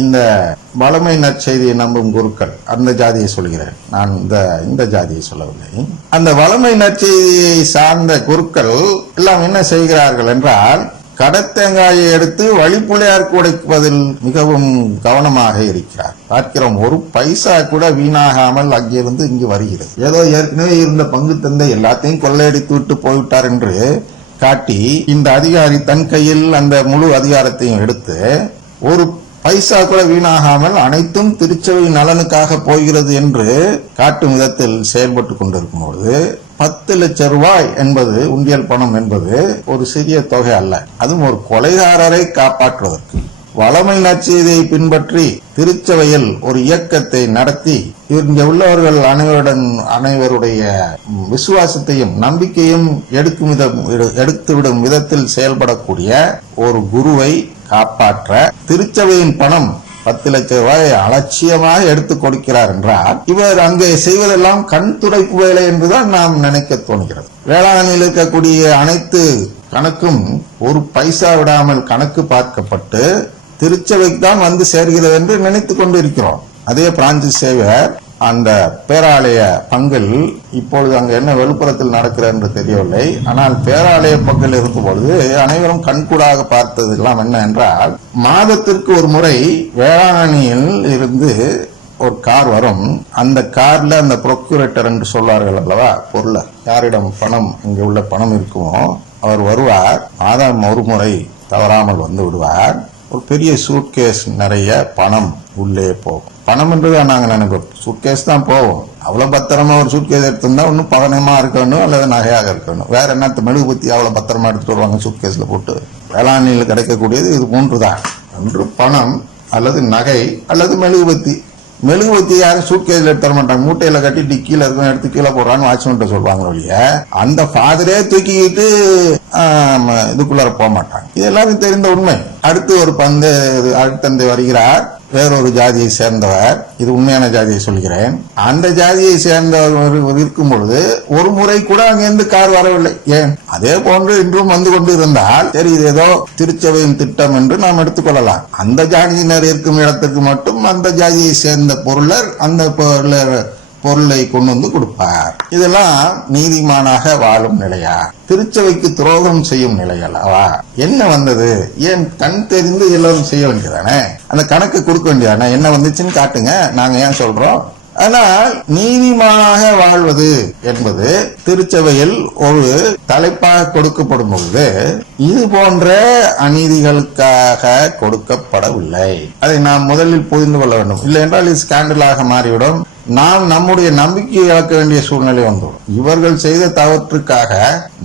இந்த வளமை நற்செய்தியை நம்பும் குருக்கள், அந்த ஜாதியை சொல்கிறேன் நான், இந்த ஜாதியை சொல்லவில்லை. அந்த வளமை நற்செய்தியை சார்ந்த குருக்கள் எல்லாம் என்ன செய்கிறார்கள் என்றால், கடத்தேங்காயை எடுத்து வழிப்புள்ளையாருக்கு உடைப்பதில் மிகவும் கவனமாக இருக்கிறார். பார்க்கிறோம், ஒரு பைசா கூட வீணாகாமல் அங்கிருந்து இங்கு வருகிறது. ஏதோ ஏற்கனவே இருந்த பங்கு தந்தை எல்லாத்தையும் கொள்ளையடித்து விட்டு போய்விட்டார் என்று காட்டி, இந்த அதிகாரி தன் கையில் அந்த முழு அதிகாரத்தையும் எடுத்து ஒரு பைசா கூட வீணாகாமல் அனைத்தும் திருச்சபை நலனுக்காக போகிறது என்று காட்டும் விதத்தில் செயல்பட்டு கொண்டிருக்கும் பொழுது 10 லட்சம் ரூபாய் என்பது, உண்டியல் பணம் என்பது ஒரு சிறிய தொகை அல்ல. அதுவும் ஒரு கொலைகாரரை காப்பாற்றுவதற்கு வளமை நற்செய்தியை பின்பற்றி திருச்சபையில் ஒரு இயக்கத்தை நடத்தி இங்கே உள்ளவர்கள் அனைவருடைய விசுவாசத்தையும் நம்பிக்கையும் எடுத்துவிடும் விதத்தில் செயல்படக்கூடிய ஒரு குருவை காப்பாற்ற திருச்சபையின் பணம் 10 லட்சம் ரூபாய் அலட்சியமாக எடுத்துக் கொடுக்கிறார் என்றால், இவர் அங்கே செய்வதெல்லாம் கண் துடைப்பு வேலை என்றுதான் நாம் நினைக்க தோன்கிறது. வேளாண்மையில் இருக்கக்கூடிய அனைத்து கணக்கும் ஒரு பைசா விடாமல் கணக்கு பார்க்கப்பட்டு திருச்சபைக்கு தான் வந்து சேர்கிறது என்று நினைத்துக் கொண்டு இருக்கிறோம். அதே பிரான்சிஸ் சேவியர் அந்த பேராலய பங்கில் இப்பொழுது அங்கு என்ன வெளிப்புறத்தில் நடக்கிறது என்று தெரியவில்லை. ஆனால் பேராலய பங்கில் இருக்கும் பொழுது அனைவரும் கண்கூடாக பார்த்தது எல்லாம் என்ன என்றால், மாதத்திற்கு ஒரு முறை வேளாங்கண்ணியில் இருந்து ஒரு கார் வரும். அந்த கார்ல அந்த ப்ரொக்யூரேட்டர் என்று சொல்வார்கள் அல்லவா, பொருளர், யாரிடம் பணம் இங்கே உள்ள பணம் இருக்குமோ அவர் வருவார். மாதம் ஒரு முறை தவறாமல் வந்து விடுவார். ஒரு பெரிய சூட்கேஸ் நிறைய பணம் உள்ளே போகும். பணம் என்றுதான் நாங்க நினைப்போம், சூட்கேஸ் தான் போவோம். அவ்வளவு பத்திரமா ஒரு சூட்கேஸ் எடுத்திருந்தா இன்னும் பகனமா இருக்கணும் அல்லது நகையாக இருக்கணும். வேற என்னத்த மெழுகுபத்தி அவ்வளவு பத்திரமா எடுத்துட்டு வருவாங்க சூட்கேஸ்ல போட்டு. வேளாண்மையில் கிடைக்கக்கூடியது இது 3 தான். ஒன்று பணம் அல்லது நகை அல்லது மெழுகுபத்தி. மெழுகுபத்தி யாரும் சூட்கேஸ்ல எடுத்து தர மாட்டாங்க, மூட்டையில கட்டி டிக்கில இருக்கும் எடுத்து கீழே போடுறான்னு வாட்ச்மேன் சொல்லுவாங்க ஒழிய அந்த ஃபாதரே தூக்கிக்கிட்டு இதுக்குள்ளார போக மாட்டாங்க. இது எல்லாரும் தெரிந்த உண்மை. அடுத்து ஒரு அடுத்தந்தை வருகிறார், வேறொரு ஜாதியை சேர்ந்தவர். இது உண்மையான ஜாதியை சொல்கிறேன். அந்த ஜாதியை சேர்ந்தவர் இருக்கும் பொழுது ஒரு முறை கூட அங்கிருந்து கார் வரவில்லை. ஏன்? அதே போன்று இன்றும் வந்து கொண்டு இருந்தால் சரி, இது ஏதோ திருச்சபையின் திட்டம் என்று நாம் எடுத்துக்கொள்ளலாம். அந்த ஜாதியினர் இருக்கும் இடத்துக்கு மட்டும் அந்த ஜாதியை சேர்ந்த பொருளர் அந்த பொருளை கொண்டு வந்து கொடுப்பார். இதெல்லாம் நீதிமானாக வாழும் நிலையா? திருச்சபைக்கு துரோகம் செய்யும் நிலை அல்லவா? என்ன வந்தது? ஏன் கண் தெரிந்து எல்லாரும் செய்ய வேண்டியதானே? அந்த கணக்கு கொடுக்க வேண்டியதானே? என்ன வந்துச்சுன்னு காட்டுங்க, நாங்க ஏன் சொல்றோம்? ஆனால் நீதிமானாக வாழ்வது என்பது திருச்சபையில் ஒரு தலைப்பாக கொடுக்கப்படும் பொழுது இது போன்ற அநீதிகளுக்காக கொடுக்கப்படவில்லை. அதை நாம் முதலில் புரிந்து கொள்ள வேண்டும். இல்லை என்றால் இது ஸ்கேண்டலாக மாறிவிடும். நாம் நம்முடைய நம்பிக்கையை இழக்க வேண்டிய சூழ்நிலை வந்துவிடும். இவர்கள் செய்த தவற்றுக்காக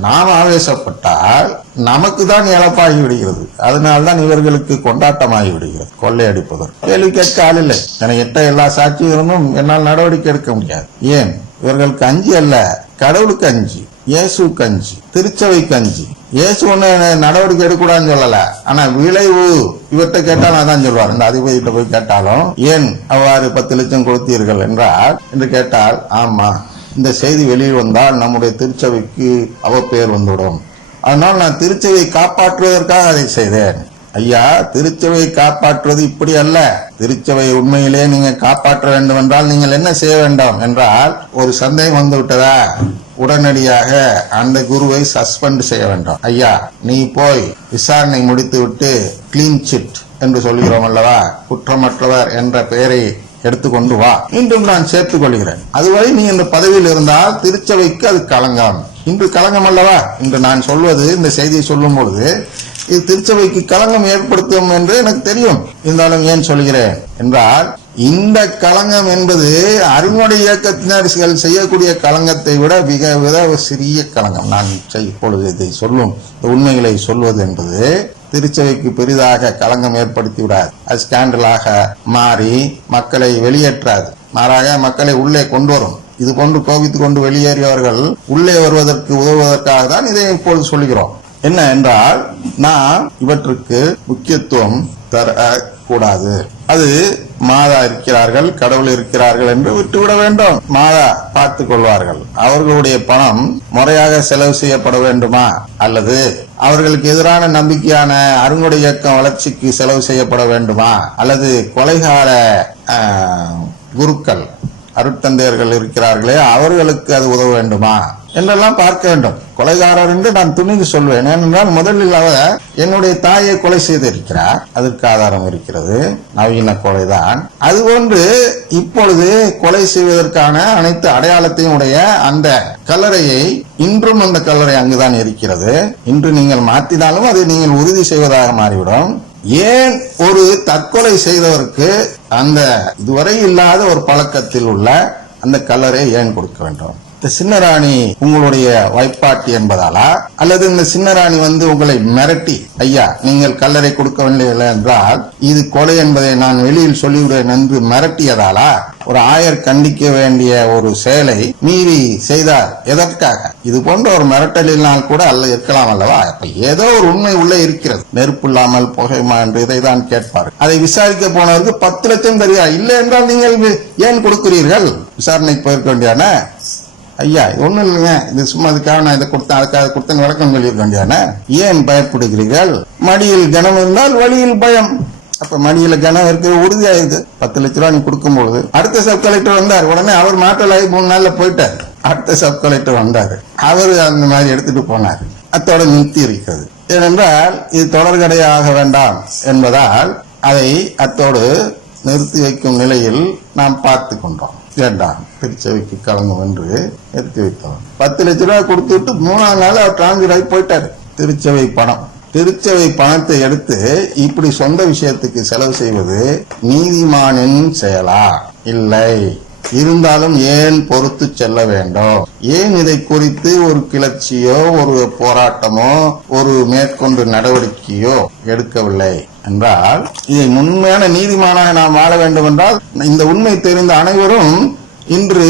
நாம் ஆவேசப்பட்டால் நமக்கு தான் இழப்பாகி விடுகிறது. அதனால்தான் இவர்களுக்கு கொண்டாட்டமாகி விடுகிறது. கொள்ளையடிப்பதற்கு கேள்வி கேட்க ஆள் இல்லை. எனக்கு எட்ட எல்லா சாட்சிகளும் என்னால் நடவடிக்கை எடுக்க முடியாது. ஏன்? இவர்களுக்கு அஞ்சி அல்ல, கடவுளுக்கு அஞ்சி, இயேசுக்கு அஞ்சி, திருச்சபைக்கு அஞ்சி. இயேசு ஒண்ணு நடவடிக்கை எடுக்கூடாதுன்னு சொல்லல, ஆனா விளைவு இவர்கிட்ட கேட்டாலும் அதான் சொல்வார். இந்த அதிபதியிட்ட போய் கேட்டாலும் ஏன் அவ்வாறு 10 லட்சம் கொடுத்தீர்கள் என்று கேட்டால், ஆமா, இந்த செய்தி வெளியே வந்தால் நம்முடைய திருச்சபைக்கு அவப்பெயர் வந்துவிடும், அதனால் நான் திருச்சபையை காப்பாற்றுவதற்காக அதை செய்தேன். ஐயா, திருச்சபையை காப்பாற்றுவது இப்படி அல்ல. திருச்சபை உண்மையிலே நீங்க காப்பாற்ற வேண்டும் என்றால் நீங்கள் என்ன செய்ய வேண்டும் என்றால், ஒரு சந்தேகம் வந்து விட்டதா, உடனடியாக அந்த குருவை சஸ்பெண்ட் செய்ய வேண்டும். ஐயா, நீ போய் விசாரணை முடித்து விட்டு கிளீன் சிட் என்று சொல்கிறோம் அல்லவா, குற்றமற்றவர் என்ற பெயரை எடுத்துக்கொண்டு வா, இன்றும் நான் சேர்த்துக் கொள்கிறேன். அதுவரை நீ இந்த பதவியில் இருந்தால் திருச்சபைக்கு அது களங்கம். இன்று களங்கம் அல்லவா? இன்று நான் சொல்வது, இந்த செய்தியை சொல்லும் பொழுது இது திருச்சபைக்கு களங்கம் ஏற்படுத்தும் என்று எனக்கு தெரியும். இருந்தாலும் ஏன் சொல்கிறேன் என்றால், இந்த களங்கம் என்பது அருண்மொழி இயக்கத்தினர்கள் செய்யக்கூடிய களங்கத்தை விட மிக சிறிய களங்கம். நான் இப்பொழுது இதை சொல்லும் உண்மைகளை சொல்வது என்பது திருச்சபைக்கு பெரிதாக களங்கம் ஏற்படுத்தி விடாது. அது ஸ்கேண்டலாக மாறி மக்களை வெளியேற்றாது, மாறாக மக்களை உள்ளே கொண்டு வரும். இது போன்று கோபித்துக் கொண்டு வெளியேறியவர்கள் உள்ளே வருவதற்கு உதவுவதற்காக தான் இதை இப்பொழுது சொல்கிறோம். என்ன என்றால், நாம் இவற்றுக்கு முக்கியத்துவம் தரக்கூடாது. அது மாதா இருக்கிறார்கள், கடவுள் இருக்கிறார்கள் என்று விட்டுவிட வேண்டும். மாதா பார்த்துக் கொள்வார்கள். அவர்களுடைய பணம் முறையாக செலவு செய்யப்பட வேண்டுமா அல்லது அவர்களுக்கு எதிரான நம்பிக்கையான அருங்கொடை இயக்கம் வளர்ச்சிக்கு செலவு செய்யப்பட வேண்டுமா, அல்லது கொலைகார குருக்கள் அருட்தந்தையர்கள் இருக்கிறார்களே அவர்களுக்கு அது உதவ வேண்டுமா என்றெல்லாம் பார்க்க வேண்டும். கொலைகாரர் என்று நான் துணிந்து சொல்வேன். ஏனென்றால் முதலில் அவர் என்னுடைய தாயை கொலை செய்திருக்கிறார், அதற்கு ஆதாரம் இருக்கிறது, நவீன கொலைதான். அதுபோன்று இப்பொழுது கொலை செய்வதற்கான அனைத்து அடையாளத்தையும் உடைய அந்த கல்லறையை, இன்றும் அந்த கல்லறை அங்குதான் இருக்கிறது. இன்று நீங்கள் மாற்றினாலும் அதை நீங்கள் உறுதி செய்வதாக மாறிவிடும். ஏன் ஒரு தற்கொலை செய்தவருக்கு அந்த இதுவரை இல்லாத ஒரு பழக்கத்தில் உள்ள அந்த கல்லறை ஏன் கொடுக்க வேண்டும்? இந்த சின்னராணி உங்களுடைய வைப்பாட்டி என்பதாலா, அல்லது இந்த சின்னராணி உங்களை மிரட்டி, ஐயா நீங்கள் கல்லறை கொடுக்கவில்லை என்றால் இது கொலை என்பதை நான் வெளியில் சொல்லிவிடுவேன் என்று மிரட்டியதாலா ஒரு ஆயர் கண்டிக்க வேண்டிய ஒரு செயலை மீறி செய்தார்? எதற்காக? இது போன்ற ஒரு மிரட்டலினால் கூட இருக்கலாம் அல்லவா? ஏதோ ஒரு உண்மை உள்ளே இருக்கிறது. நெருப்பு இல்லாமல் புகையுமா என்று இதைதான் கேட்பார். அதை விசாரிக்க போனவருக்கு 10 லட்சம் தெரியா, இல்லை என்றால் நீங்கள் ஏன் கொடுக்கிறீர்கள்? விசாரணைக்கு போயிருக்க வேண்டியான ஐயா ஒண்ணும் இல்லைங்க, இது சும்மா அதுக்காக நான் இதை கொடுத்தேன் அதுக்காக கொடுத்தேன் விளக்கம் சொல்லியிருக்க வேண்டியான, ஏன் பயப்படுகிறீர்கள்? மடியில் கனம் இருந்தால் வழியில் பயம். அப்ப மடியில கனம் இருக்கிற உறுதியாயிருது. 10 லட்ச ரூபாய் நீ கொடுக்கும்போது அடுத்த சப் கலெக்டர் வந்தார். உடனே அவர் மாற்றலாகி 3 நாள்ல போயிட்டார். அடுத்த சப் கலெக்டர் வந்தாரு, அவரு அந்த மாதிரி எடுத்துட்டு போனார். அத்தோட நிறுத்தி இருக்கிறது. ஏனென்றால் இது தொடர்கடையாக வேண்டாம் என்பதால் அதை அத்தோடு நிறுத்தி வைக்கும் நிலையில் நாம் பார்த்து கொண்டோம். வேண்டாம், திருச்சபைக்கு கலங்கும் என்று நிறுத்தி வைத்தோம். 10 லட்ச ரூபாய் கொடுத்துட்டு 3ஆம் நாள் அவர் டிரான்ஸ்பர் ஆகி போயிட்டாரு. திருச்சபை பணத்தை எடுத்து இப்படி சொந்த விஷயத்துக்கு செலவு செய்வது நீதிமானின் செயலா? இல்லை. இருந்தாலும் ஏன் பொறுத்து செல்ல வேண்டும்? ஏன் இதை குறித்து ஒரு கிளர்ச்சியோ ஒரு போராட்டமோ ஒரு மேற்கொண்டு நடவடிக்கையோ எடுக்கவில்லை என்றால், இதை உண்மையான நீதிமானாக நாம் வாழ வேண்டும் என்றால் இந்த உண்மை தெரிந்த அனைவரும் இன்று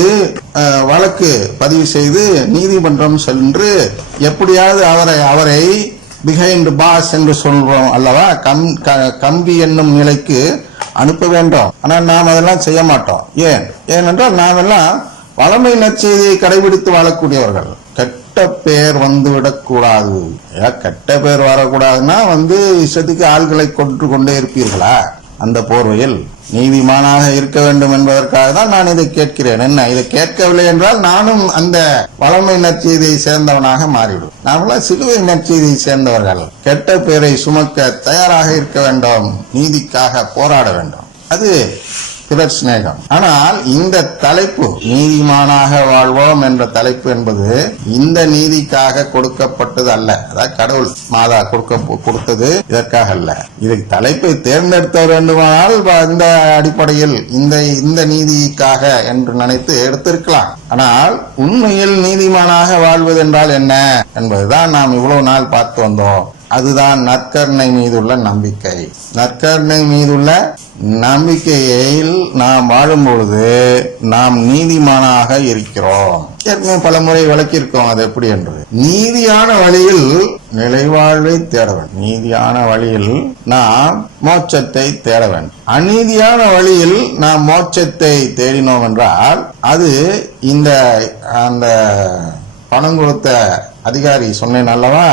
வழக்கு பதிவு செய்து நீதிமன்றம் சென்று எப்படியாவது அவரை பிஹைண்ட் பாஸ் என்று சொல்றோம் அல்லவா, கம்பி என்னும் நிலைக்கு அனுப்ப வேண்டும். ஆனால் நாம் அதெல்லாம் செய்ய மாட்டோம். ஏனென்றால் நாம் எல்லாம் வளமை நற்செய்தியை கடைபிடித்து வாழக்கூடியவர்கள். கெட்ட பெயர் வந்துவிடக்கூடாது. கெட்ட பெயர் வரக்கூடாதுன்னா இஷ்டத்துக்கு ஆள்களை கொண்டே இருப்பீர்களா? அந்த போர்வையில் நீதிமானாக இருக்க வேண்டும் என்பதற்காக தான் நான் இதை கேட்கிறேன். என்ன, இதை கேட்கவில்லை என்றால் நானும் அந்த வளமை நற்செய்தியை சேர்ந்தவனாக மாறிவிடும். நாமெல்லாம் சிலுவை நற்செய்தியை சேர்ந்தவர்கள். கெட்ட பெயரை சுமக்க தயாராக இருக்க வேண்டும், நீதிக்காக போராட வேண்டும். அது பிறர் சிநேகம். ஆனால் இந்த தலைப்பு நீதிமானாக வாழ்வோம் என்ற தலைப்பு என்பது இந்த நீதிக்காக கொடுக்கப்பட்டது அல்ல. அதாவது கடவுள் மாதா கொடுத்தது இதற்காக அல்ல. இதை தலைப்பை தேர்ந்தெடுத்த வேண்டுமானால் இந்த அடிப்படையில் இந்த நீதிக்காக என்று நினைத்து எடுத்திருக்கலாம். ஆனால் உண்மையில் நீதிமானாக வாழ்வது என்றால் என்ன என்பதுதான் நாம் இவ்வளவு நாள் பார்த்து வந்தோம். அதுதான் நற்கருணை மீதுள்ள நம்பிக்கை. நற்கருணை மீதுள்ள நம்பிக்கையில் நாம் வாழும் பொழுது நாம் நீதிமானாக இருக்கிறோம். ஏற்கனவே பல முறை விளக்கியிருக்கோம் அது எப்படி என்று. நீதியான வழியில் நிலைவாழ்வை தேட வேண்டும். நீதியான வழியில் நாம் மோட்சத்தை தேட வேண்டும். அநீதியான வழியில் நாம் மோட்சத்தை தேடினோம் என்றால் அது அந்த பணம் கொடுத்த அதிகாரி சொன்னேன் அல்லவா,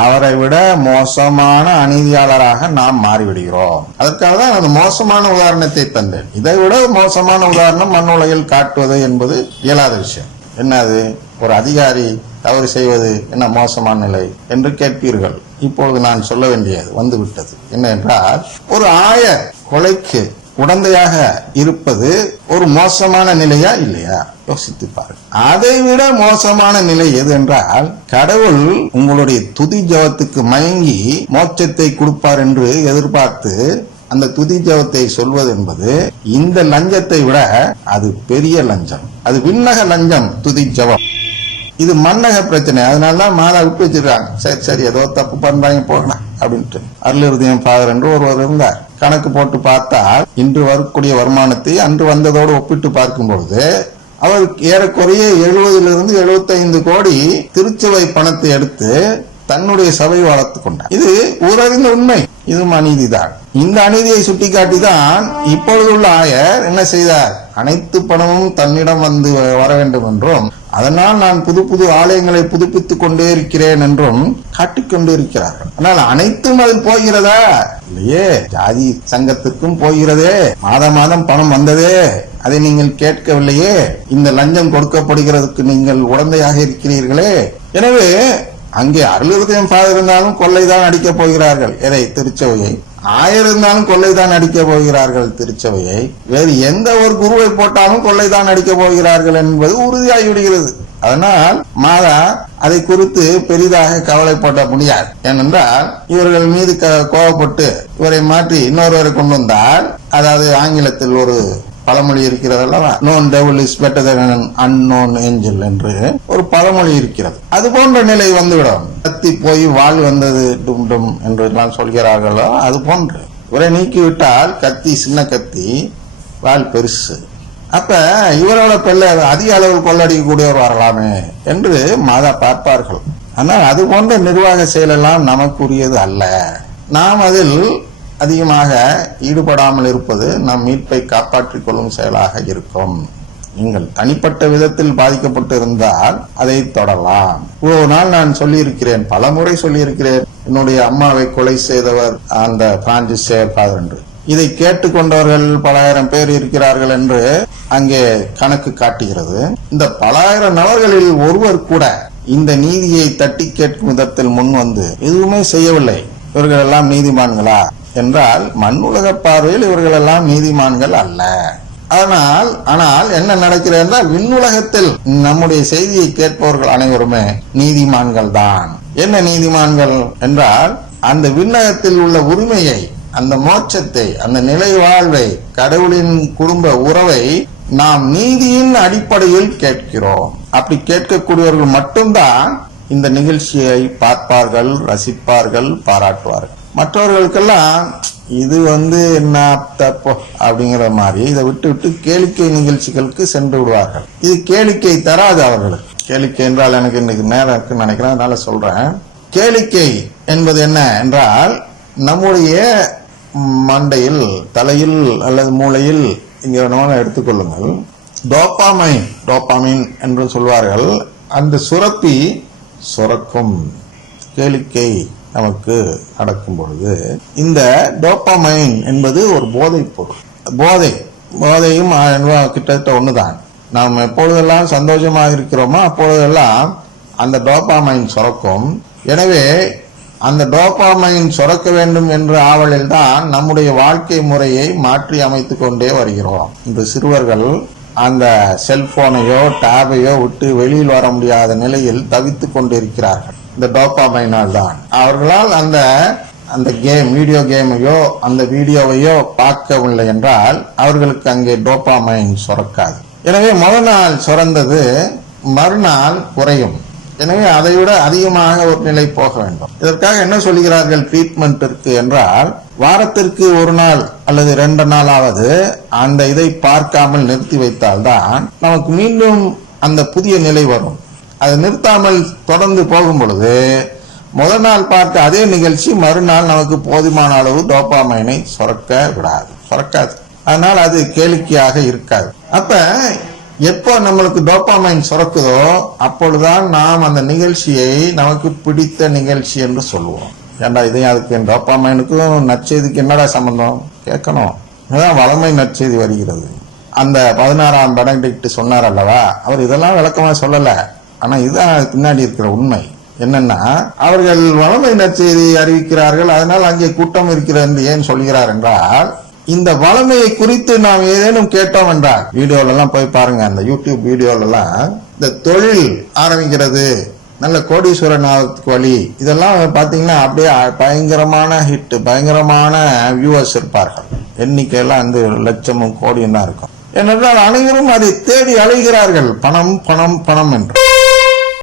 அவரை விட மோசமான அநீதியாளராக நாம் மாறிவிடுகிறோம். அதற்காக தான் அந்த மோசமான உதாரணத்தை தந்தேன். இதை விட மோசமான உதாரணம் மண்ணுலகில் காட்டுவது என்பது இயலாத விஷயம். என்னது, ஒரு அதிகாரி தவறு செய்வது என்ன மோசமான நிலை என்று கேட்பீர்கள். இப்பொழுது நான் சொல்ல வேண்டியது வந்துவிட்டது. என்ன என்றால், ஒரு ஆயர் கொலைக்கு உடந்தையாக இருப்பது ஒரு மோசமான நிலையா இல்லையா? யோசித்து பாருங்கள். அதை விட மோசமான நிலை எது என்றால், கடவுள் உங்களுடைய துதி ஜபத்துக்கு மயங்கி மோட்சத்தை கொடுப்பார் என்று எதிர்பார்த்து அந்த துதி ஜபத்தை சொல்வது என்பது இந்த லஞ்சத்தை விட அது பெரிய லஞ்சம். அது விண்ணக லஞ்சம். துதி ஜபம் இது மண்ணக பிரச்சனை. அதனாலதான் மாதா விட்டு வச்சிருக்காங்க. சரி ஏதோ தப்பு பண்றாங்க போகலாம் அப்படின்ட்டு. அருளிருதயம் ஃபாதர் என்று ஒருவர் இருந்தார். கணக்கு போட்டு பார்த்தால் இன்று வரக்கூடிய வருமானத்தை அன்று வந்ததோடு ஒப்பிட்டு பார்க்கும்பொழுது அவர் ஏறக்குறைய 70 to 75 கோடி திருச்சபை பணத்தை எடுத்து தன்னுடைய சபை வளர்த்து கொண்டார். இது ஊரறிந்த உண்மை. இதுவும் அநீதிதான். இந்த அநீதியை சுட்டிக்காட்டிதான் இப்பொழுதுள்ள ஆயர் என்ன செய்தார்? அனைத்து பணமும் தன்னிடம் வர வேண்டும் என்றும் அதனால் நான் புது புது ஆலயங்களை புதுப்பித்துக் கொண்டே இருக்கிறேன் என்றும் காட்டிக்கொண்டே இருக்கிறார்கள். ஆனால் அனைத்தும் அதில் போகிறதா? இல்லையே. ஜாதி சங்கத்திற்கும் போகிறதே. மாதம் பணம் வந்ததே, அதை நீங்கள் கேட்கவில்லையே. இந்த லஞ்சம் கொடுக்கப்படுகிறதுக்கு நீங்கள் உடந்தையாக இருக்கிறீர்களே. எனவே அங்கே அருளிருதயம் ஃபாதர் இருந்தாலும் கொள்ளைதான் அடிக்கப் போகிறார்கள். எதை? திருச்சபையை. ஆயர் இருந்தாலும் கொள்ளைதான் அடிக்கப் போகிறார்கள் திருச்சபையை. வேறு எந்த ஒரு குருவை போட்டாலும் கொள்ளைதான் அடிக்கப் போகிறார்கள் என்பது உறுதியாகிவிடுகிறது. அதனால் மாதா அதை குறித்து பெரிதாக கவலைப்பட முடியாது. ஏனென்றால் இவர்கள் மீது கோபப்பட்டு இவரை மாற்றி இன்னொருவரை கொண்டு வந்தால், அதாவது ஆங்கிலத்தில் ஒரு பழமொழி இருக்கிறது அல்லவா, known devil is better than an unknown angel என்று ஒரு பழமொழி இருக்கிறது. அது போன்ற நிலை வந்துவிடும். கத்தி போய் வாள் வந்தது டும் டும் என்று எல்லாம் சொல்கிறார்களோ அது போன்று இவரை நீக்கிவிட்டால் கத்தி சின்ன கத்தி, வாள் பெருசு. அப்ப இவரோட பிள்ளை அதிக அளவில் கொள்ளடிக்கக்கூடியவர் வரலாமே என்று மாதா பார்ப்பார்கள். ஆனால் அது போன்ற நிர்வாக செயலெல்லாம் நமக்குரியது அல்ல. நாம் அதில் அதிகமாக ஈடுபடாமல் இருப்பது நம் மீட்பை காப்பாற்றிக் கொள்ளும் செயலாக இருக்கும். நீங்கள் தனிப்பட்ட விதத்தில் பாதிக்கப்பட்டு இருந்தால் அதை தொடரலாம். ஒரு நாள் நான் சொல்லியிருக்கிறேன், பல முறை சொல்லியிருக்கிறேன், என்னுடைய அம்மாவை கொலை செய்தவர் அந்த பிரான்சிஸ் சேவியர் ஃபாதர் என்று. இதை கேட்டுக்கொண்டவர்கள் பல ஆயிரம் பேர் இருக்கிறார்கள் என்று அங்கே கணக்கு காட்டுகிறது. இந்த பல ஆயிரம் நபர்களில் ஒருவர் கூட இந்த நீதியை தட்டி கேட்கும் விதத்தில் முன் வந்து எதுவுமே செய்யவில்லை. இவர்கள் எல்லாம் நீதிமான்களா என்றால் மண்ணுலக பார்வையில் இவர்கள் எல்லாம் நீதிமான்கள் அல்ல. ஆனால் என்ன நடக்கிறது என்றால், விண்ணுலகத்தில் நம்முடைய செய்தியை கேட்பவர்கள் அனைவருமே நீதிமான்கள் தான். என்ன நீதிமான்கள் என்றால், அந்த விண்ணகத்தில் உள்ள உரிமையை, அந்த மோட்சத்தை, அந்த நிலை வாழ்வை, கடவுளின் குடும்ப உறவை நாம் நீதியின் அடிப்படையில் கேட்கிறோம். அப்படி கேட்கக்கூடியவர்கள் மட்டும்தான் இந்த நிகழ்ச்சியை பார்ப்பார்கள், ரசிப்பார்கள், பாராட்டுவார்கள். மற்றவர்களுக்கெல்லாம் இது என்ன தப்போ அப்படிங்கிற மாதிரி இதை விட்டு கேளிக்கை நிகழ்ச்சிகளுக்கு சென்று விடுவார்கள். இது கேளிக்கை தராது அவர்களுக்கு. கேளிக்கை என்றால் எனக்கு இன்னைக்கு நேரம் இருக்குன்னு நினைக்கிறேன், அதனால சொல்றேன். கேளிக்கை என்பது என்ன என்றால், நம்முடைய மண்டையில், தலையில் அல்லது மூளையில் இங்க வேணுமான எடுத்துக்கொள்ளுங்கள், டோபாமைன் என்று சொல்வார்கள். அந்த சுரப்பி சுரக்கும். கேளிக்கை நமக்கு நடக்கும் பொழுது இந்த டோபாமைன் என்பது ஒரு போதைப் பொருள். போதையும் கிட்டத்தட்ட ஒண்ணுதான். நாம் எப்பொழுதெல்லாம் சந்தோஷமாக இருக்கிறோமோ அப்பொழுதெல்லாம் அந்த டோபாமைன் சுரக்கும். எனவே அந்த டோபாமைன் சுரக்க வேண்டும் என்ற ஆவலில் தான் நம்முடைய வாழ்க்கை முறையை மாற்றி அமைத்துக் கொண்டே வருகிறோம். இந்த சிறுவர்கள் அந்த செல்போனையோ டேபையோ விட்டு வெளியில் வர முடியாத நிலையில் தவித்துக் கொண்டிருக்கிறார்கள். இந்த டோபாமைனால் தான். அவர்களால் அந்த வீடியோ கேமையோ அந்த வீடியோவையோ பார்க்கவில்லை என்றால் அவர்களுக்கு அங்கே டோபாமைன் சுரக்காது. எனவே முதல் நாள் சுரந்தது மறுநாள் குறையும். எனவே அதை விட அதிகமாக ஒரு நிலை போக வேண்டும். இதற்காக என்ன சொல்கிறார்கள் ட்ரீட்மெண்ட்டிற்கு என்றால், வாரத்திற்கு ஒரு நாள் அல்லது 2 நாளாவது அந்த இதை பார்க்காமல் நிறுத்தி வைத்தால்தான் நமக்கு மீண்டும் அந்த புதிய நிலை வரும். அதை நிறுத்தாமல் தொடர்ந்து போகும் பொழுது முதல் நாள் பார்த்த அதே நிகழ்ச்சி மறுநாள் நமக்கு போதுமான அளவு டோபாமைனை சுரக்காது. அதனால் அது கேளிக்கையாக இருக்காது. அப்ப எப்போ நம்மளுக்கு டோபாமைன் சுரக்குதோ அப்பொழுதுதான் நாம் அந்த நிகழ்ச்சியை நமக்கு பிடித்த நிகழ்ச்சி என்று சொல்லுவோம். ஏண்டா இதையும் அதுக்கு டோபாமைனுக்கும் நற்செய்திக்கு என்னடா சம்பந்தம் கேட்கணும். இதுதான் வளமை நற்செய்தி வருகிறது. அந்த 16ஆம் பெனடிக்ட் சொன்னார் அல்லவா, அவர் இதெல்லாம் விளக்கமா சொல்லல. ஆனா இதுதான் பின்னாடி இருக்கிற உண்மை. என்னன்னா, அவர்கள் வளமை நற்செய்தி அறிவிக்கிறார்கள், அதனால் அங்கே கூட்டம் இருக்கிறது என்று ஏன் சொல்கிறார் என்றால், இந்த வளமையை குறித்து நாம் ஏதேனும் கேட்டோம் என்றால், வீடியோல எல்லாம் போய் பாருங்க, அந்த யூடியூப் வீடியோல எல்லாம் இந்த தொழில் ஆரம்பிக்கிறது, நல்ல கோடீஸ்வரன் ஆகிறதுக்கு வழி, இதெல்லாம் பாத்தீங்கன்னா அப்படியே பயங்கரமான ஹிட், பயங்கரமான வியூவர்ஸ் இருப்பார்கள். எண்ணிக்கையெல்லாம் அந்த லட்சமும் கோடியும் தான் இருக்கும். ஏனென்றால் அனைவரும் அதை தேடி அலைகிறார்கள், பணம் பணம் பணம் என்று.